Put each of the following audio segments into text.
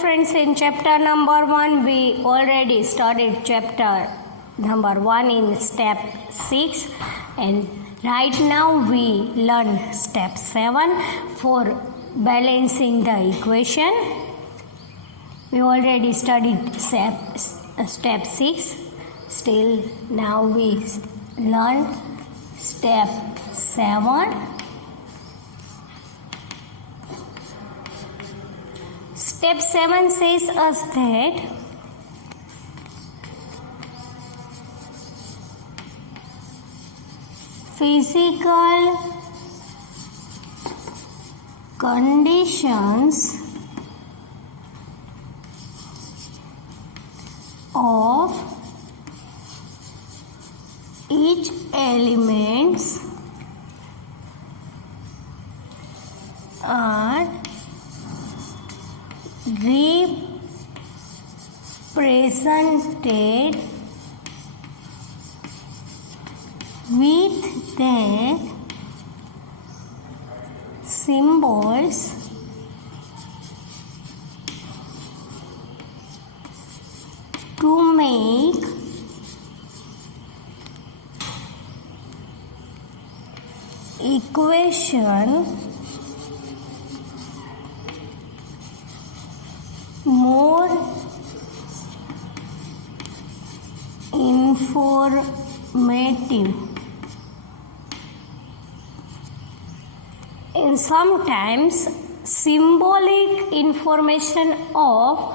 friends, in chapter number 1 we already studied chapter number 1 in step 6, and right now we learn step 7 for balancing the equation. We already studied step 6, still now we learn step 7. Step 7 says us that physical conditions of each elements are represented with the symbols to make equation more informative. And sometimes symbolic information of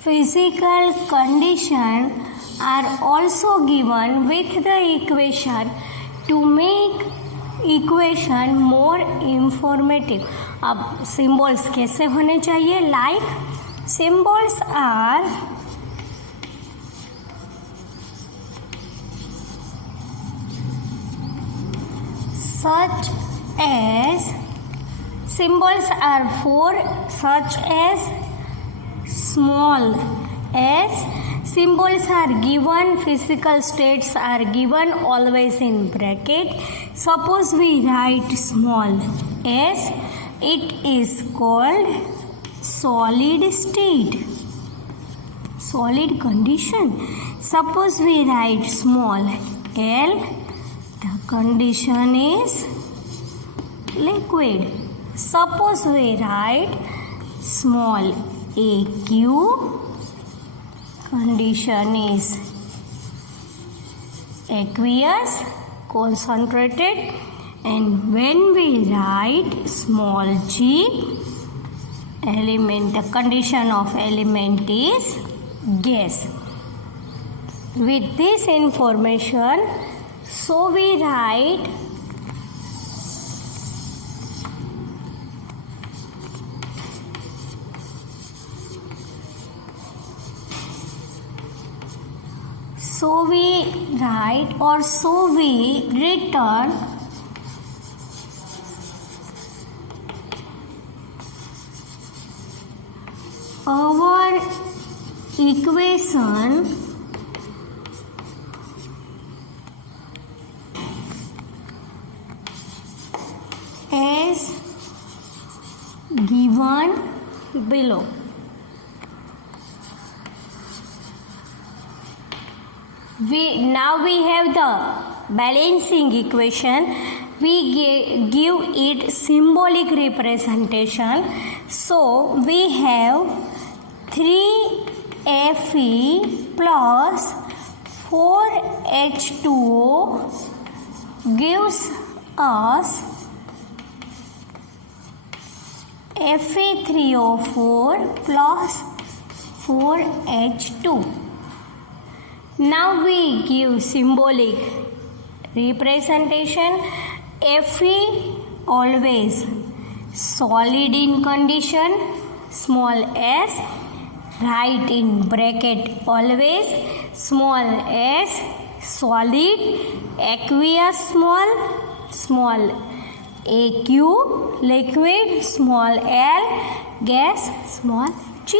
physical condition are also given with the equation to make equation more informative. अब symbols कैसे होने चाहिए? Like symbols are such as small as. Symbols are given, physical states are given always in bracket. Suppose we write small as, it is called solid state, solid condition. Suppose we write small l, the condition is liquid. Suppose we write small aq, condition is aqueous, concentrated. And when we write small g, element, the condition of element is gas. With this information, so we write return our equation as given below. Now we have the balancing equation. We give it symbolic representation. So we have 3Fe plus 4H2O gives us Fe3O4 plus 4H2. Now we give symbolic representation. Fe always solid in condition, small s, write in bracket always, small s solid, aqueous small aq liquid, small l gas, small g.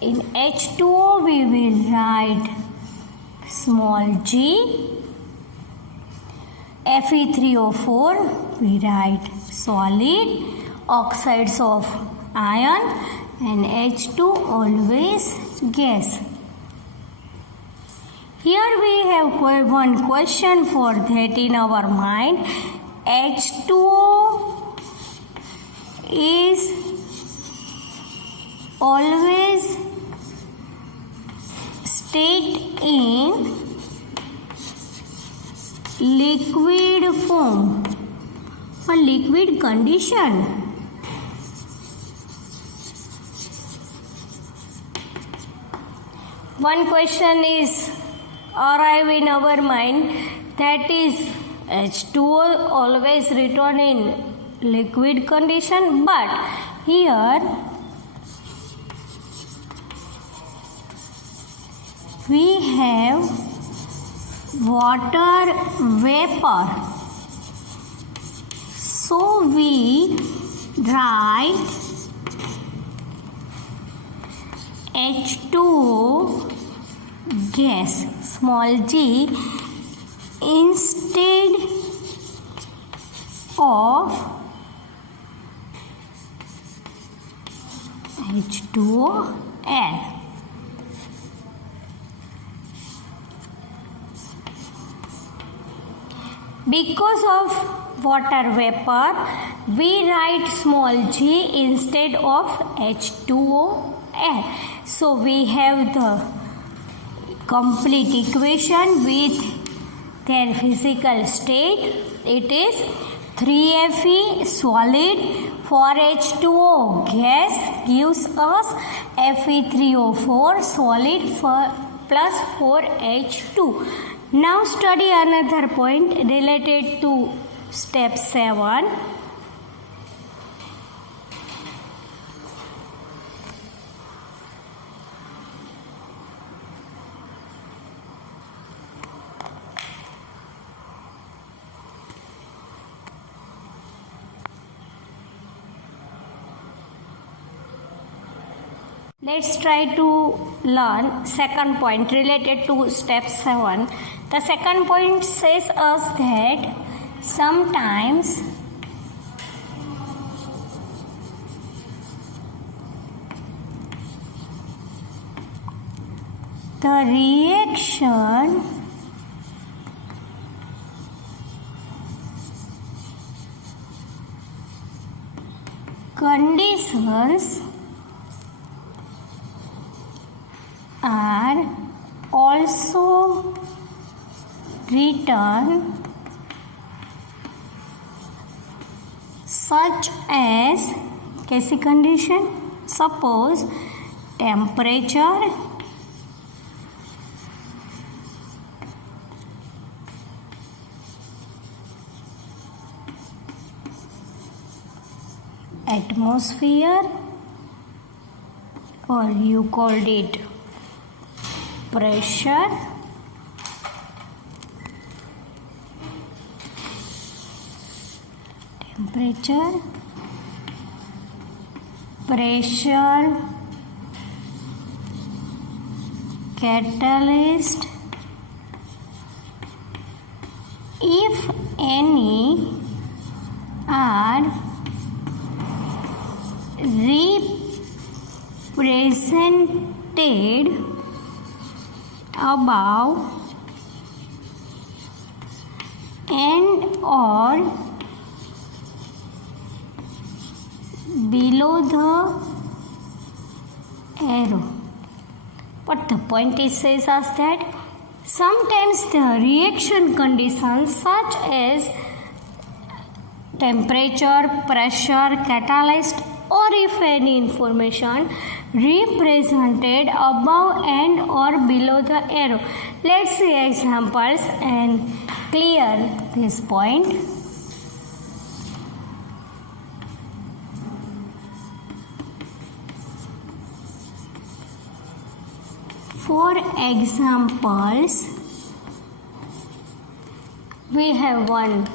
In H2O we will write small g, Fe3O4 we write solid, oxides of iron, and H2 always gas. Here we have one question for that in our mind. H2O is always state in liquid form or liquid condition. One question is arrive in our mind, that is H2O always written in liquid condition, but here we have water vapor, so we write H2O gas, small g, instead of H2OL. Because of water vapor, we write small g instead of H2OL. So we have the complete equation with their physical state. It is 3Fe solid, 4H2O gas gives us Fe3O4 solid plus 4H2. Now study another point related to step 7. Let's try to learn second point related to step 7. The second point says us that sometimes the reaction conditions are also written such as कैसी condition? Suppose temperature, atmosphere, or you called it pressure, temperature, pressure, catalyst, if any, are represented above and or below the arrow. But the point is says us that sometimes the reaction conditions such as temperature, pressure, catalyst, or if any information represented above and or below the arrow. Let's see examples and clear this point. For examples, we have one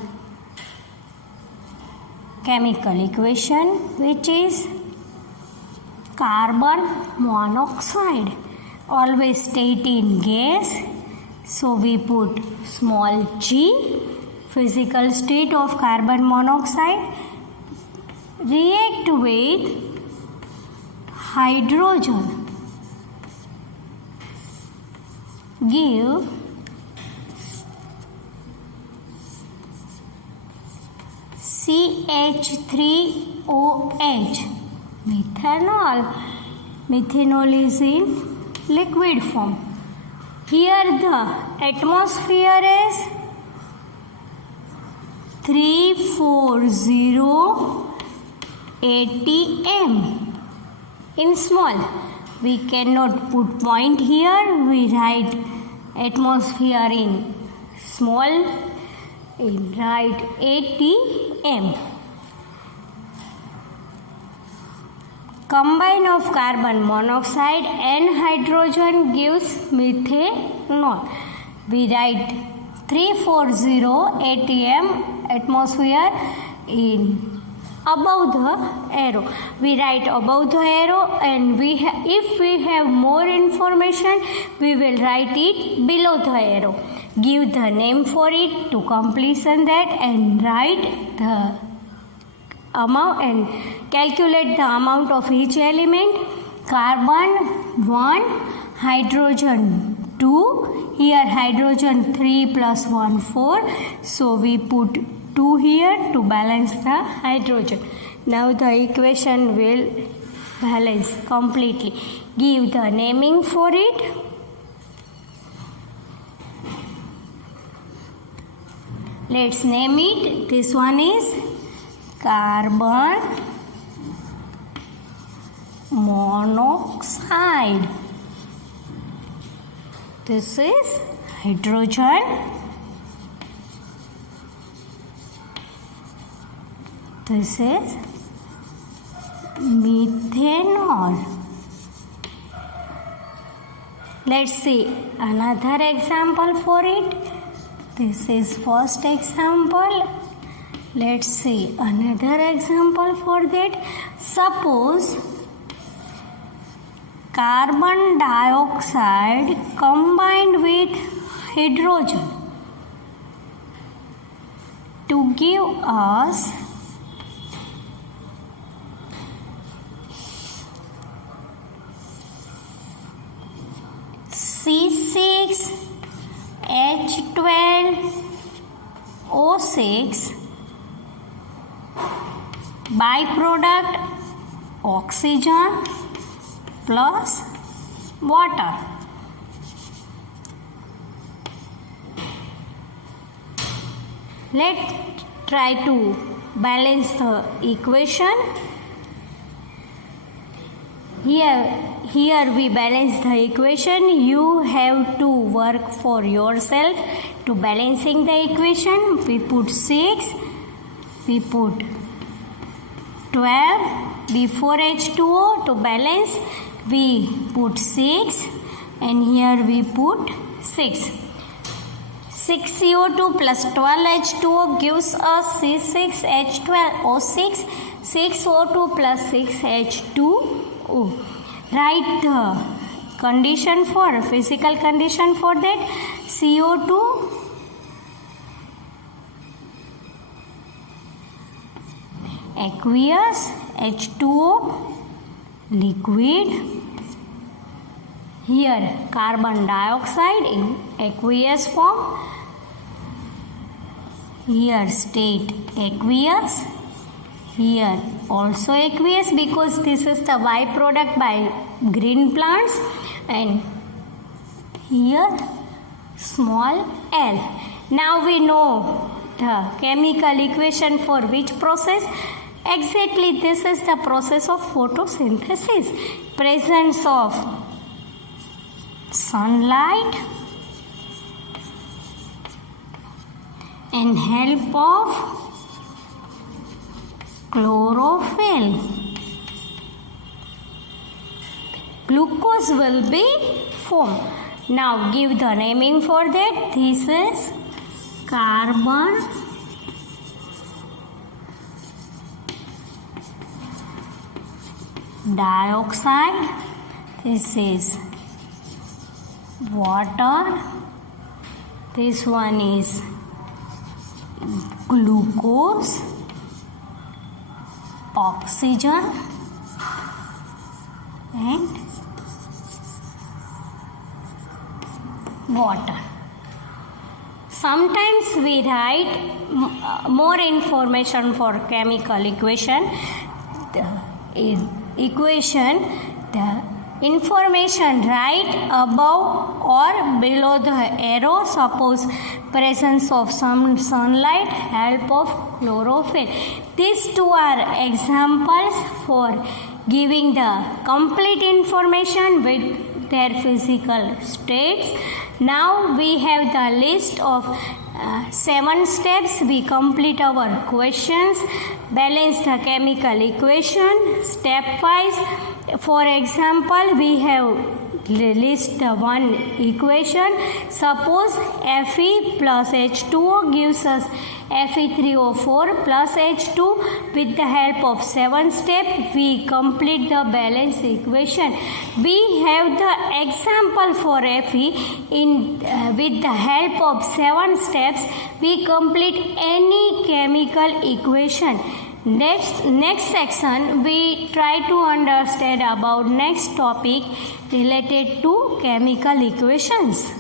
chemical equation which is carbon monoxide, always state in gas, so we put small g, physical state of carbon monoxide, react with hydrogen give CH3OH, methanol. Methanol is in liquid form. Here the atmosphere is 340 atm. In small, we cannot put point here. We write atmosphere in small. Write atm. Combine of carbon monoxide and hydrogen gives methanol. We write 340 atm atmosphere in above the arrow. We write above the arrow, and if we have more information, we will write it below the arrow. Give the name for it to completion that, and write the amount and calculate the amount of each element. Carbon 1, hydrogen 2. Here hydrogen 3 plus 1 4. So we put 2 here to balance the hydrogen. Now the equation will balance completely. Give the naming for it. Let's name it. This one is carbon monoxide. This is hydrogen. This is methanol. Let's see another example for it. This is first example. Let's see another example for that. Suppose carbon dioxide combined with hydrogen to give us C6H12O6 byproduct oxygen plus water. Let's try to balance the equation. Here we balance the equation. You have to work for yourself to balancing the equation. We put 6, we put 12 before H2O to balance. We put 6 and here we put 6. 6CO2 plus 12H2O gives us C6H12O6. 6O2 plus 6H2O. Write the condition for physical condition for that. CO2 aqueous, H2O liquid. Here carbon dioxide in aqueous form. Here state aqueous. Here also aqueous because this is the byproduct by green plants. And here small l. Now we know the chemical equation for which process. Exactly, this is the process of photosynthesis. Presence of sunlight and help of chlorophyll. Glucose will be formed. Now give the naming for that. This is carbon dioxide. This is water. This one is glucose, oxygen, and water. Sometimes we write more information for chemical equation. The information right above or below the arrow. Suppose presence of some sunlight, help of chlorophyll. These two are examples for giving the complete information with their physical states. Now we have the list of 7 steps. We complete our questions. Balance the chemical equation stepwise. For example, we have list one equation. Suppose Fe plus H2O gives us Fe3O4 plus H2. With the help of 7 steps, we complete the balance equation. We have the example for Fe. With the help of 7 steps, we complete any chemical equation. Next section, we try to understand about next topic related to chemical equations.